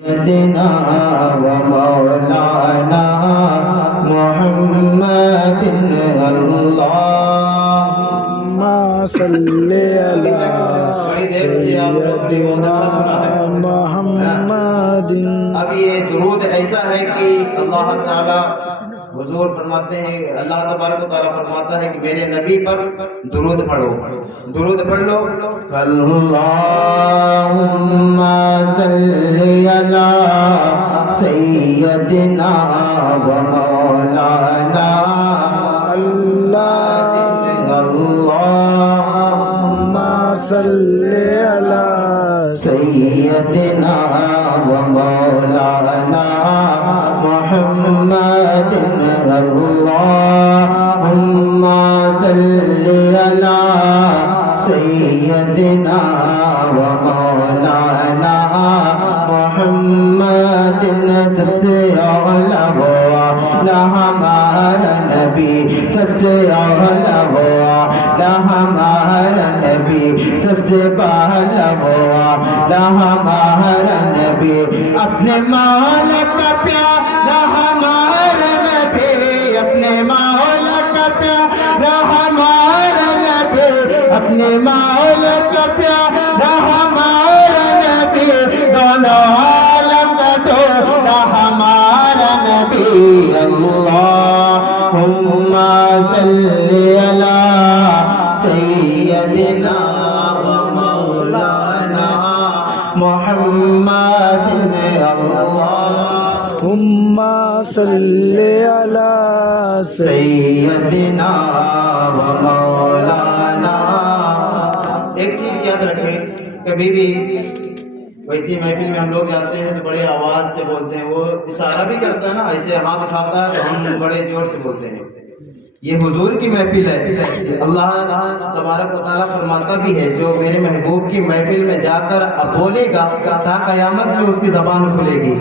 سيدنا ومولانا محمد اللهم صل على سيدنا محمد. اب یہ درود ایسا ہے کہ اللہ تعالی حضور فرماتے ہیں، اللہ تبارک و تعالیٰ فرماتا ہے کہ میرے نبی پر درود پڑھو، درود پڑھ لو. اللهم صل على سيدنا ومولانا اللهم صل على سيدنا ومولانا محمد اللهم صل على سيدنا ومولانا محمد. سب سے اعلیٰ ہوا ہمارا نبی، سب سے اعلیٰ ہوا ہمارا نبی، سب سے بالا ہوا ہمارا نبی. اپنے مولا کا پیارا ہمارا نبی، اپنے مولا کا پیارا ہمارا نبی، اپنے مولا کا پیارا ہمارا نبی. دونوں عالم کا دولا ہمارا نبی. اللهم صل على سيدنا ومولانا محمد اللهم صل على سيدنا ومولانا. ایک چیز یاد رکھیں، کبھی بھی ویسی محفل میں ہم لوگ جاتے ہیں تو بڑے آواز سے بولتے ہیں، وہ اشارہ بھی کرتا ہے نا، ایسے ہاتھ اٹھاتا ہے تو ہم بڑے زور سے بولتے ہیں. یہ حضور کی محفل ہے. اللہ تبارک و تعالیٰ فرماتا بھی ہے جو میرے محبوب کی محفل میں جا کر اب بولے گا تا قیامت میں اس کی زبان کھلے گی.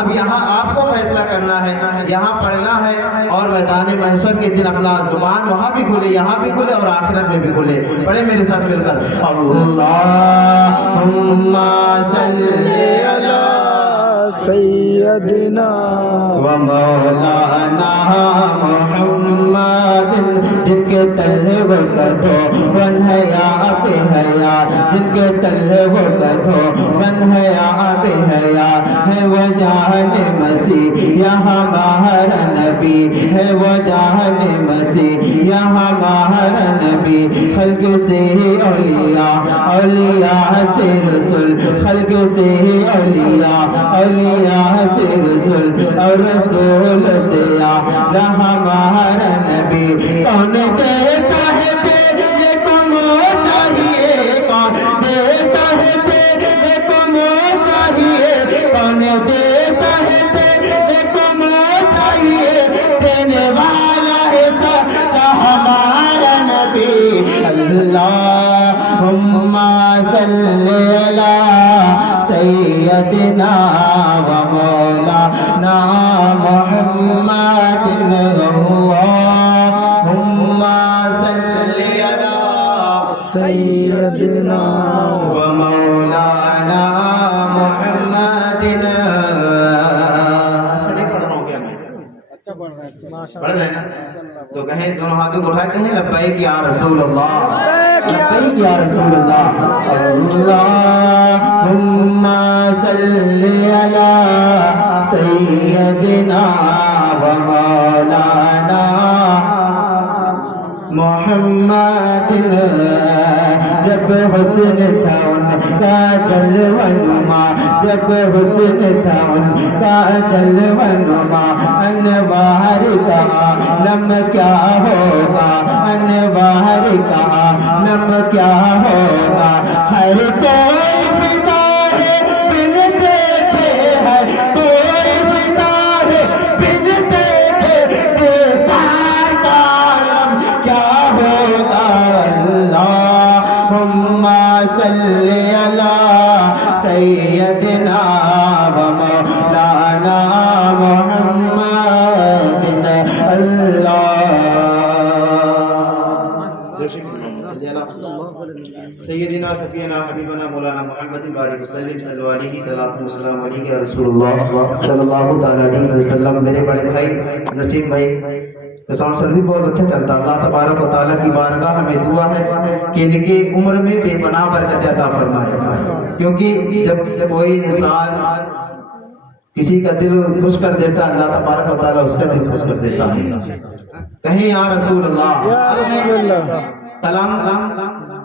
اب یہاں آپ کو فیصلہ کرنا ہے، یہاں پڑھنا ہے اور میدان محشر کے دن اپنا زبان وہاں بھی کھلے، یہاں بھی کھلے اور آخرت میں بھی کھلے. پڑھے میرے ساتھ مل کر اللهم صل على سيدنا ومولانا محمد. جن کے تلے وہ کدھو بن حیا بے حیا، جن کے تلے وہ کدھو بن حیا بے حیا ہے وہ جان مسیح یہاں باہر نبی، ہے وہ جان مسیح یہاں باہر نبی. خلق سے ہی اولیاء، اولیاء سے رسول، خلق سے ہی اولیاء، اولیاء سے رسول اور رسول سے اعلیٰ ہمارا نبی. کون دیتا ہے تیرے کو منہ چاہیے، کون دیتا ہے تیرے کو منہ چاہیے، کون دیتا ہے تیرے کو منہ چاہیے. دینے والا ہے سچا ہمارا نبی. اللهم صل على سيدنا ومولانا محمد اللهم صل على سيدنا ومولانا محمد. اچھا نہیں پڑھ رہا ہوں کیا میں؟ پڑھ رہے ہیں نا؟ تو کہیں دونوں ہاتھوں کو اٹھائے کہیں لبیک یا رسول اللہ، لبیک یا رسول اللہ. اللهم صل على سيدنا ومولانا محمد. جب حسن تھا ان کا جلوہ نما، جب حسن تھا ان کا جلوہ نما. انوار کا عالم کیا ہوگا، انوار کا عالم کیا ہوگا. ہر کوئی فدا ہے بن دیکھے، ہر کوئی فدا ہے بن دیکھے. دیدار کا عالم کیا ہوگا. اللهم صل على سيدنا ومولانا محمد اللہ. سیدنا سفینا حبیبنا مولانا وسلم صلو علیہ صلاۃ والسلام علیہ رسول اللہ صلی اللہ تعالی علیہ وسلم. میرے بڑے بھائی نسیم بھائی کا ساؤنڈ سروس بہت اچھا چلتا ہے. اللہ تبارک و تعالیٰ کی بارگاہ میں دعا ہے کہ ان کی عمر میں بے پناہ برکت عطا فرمائے, کیونکہ جب کوئی انسان کسی کا دل خوش کر دیتا ہے اللہ تبارک و تعالیٰ اس کا دل خوش کر دیتا ہے. کہیں یا رسول اللہ, یا رسول اللہ. کلام